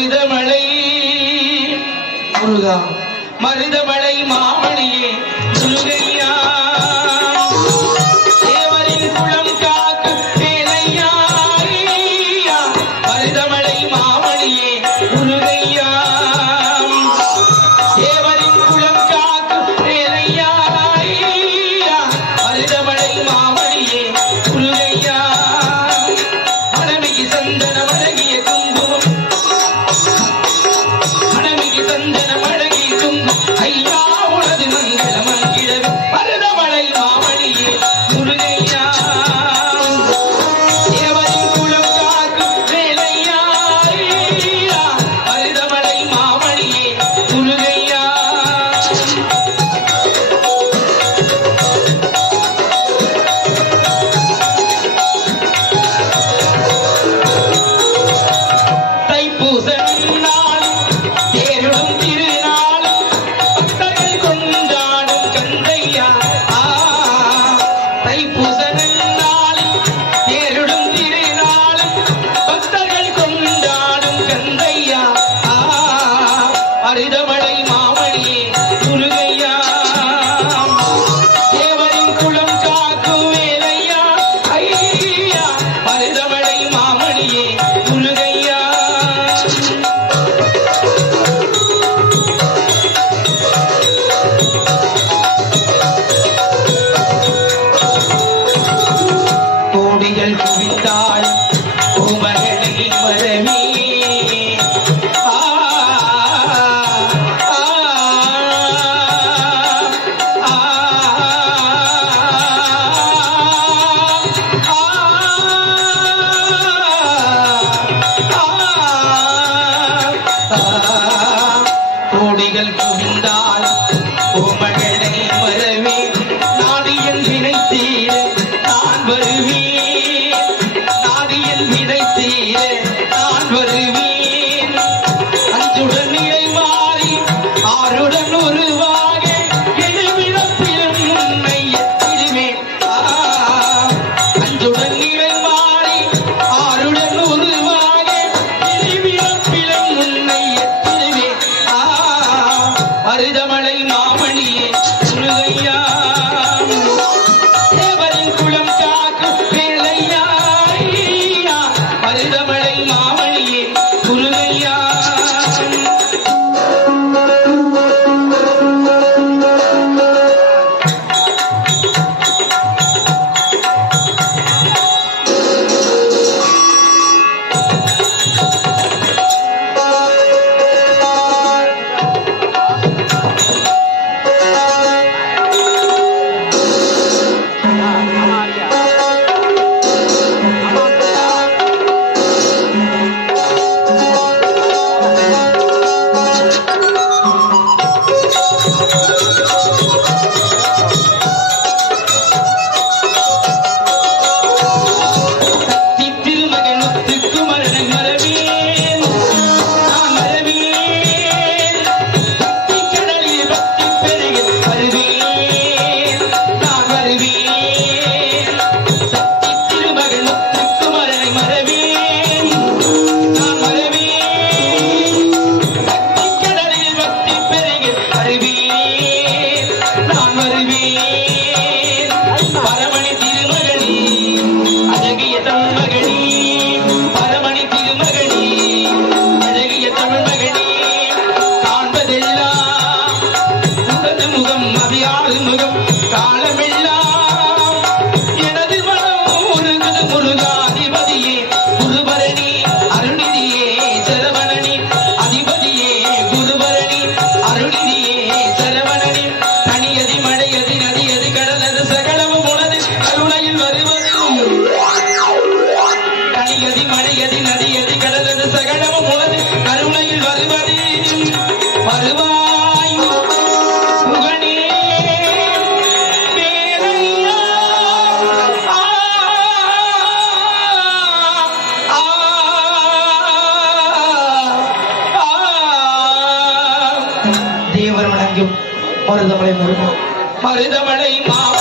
மருதமலை முருகா. மருதமலை மாமணியே மருதமலை மருதமலை மாவடியே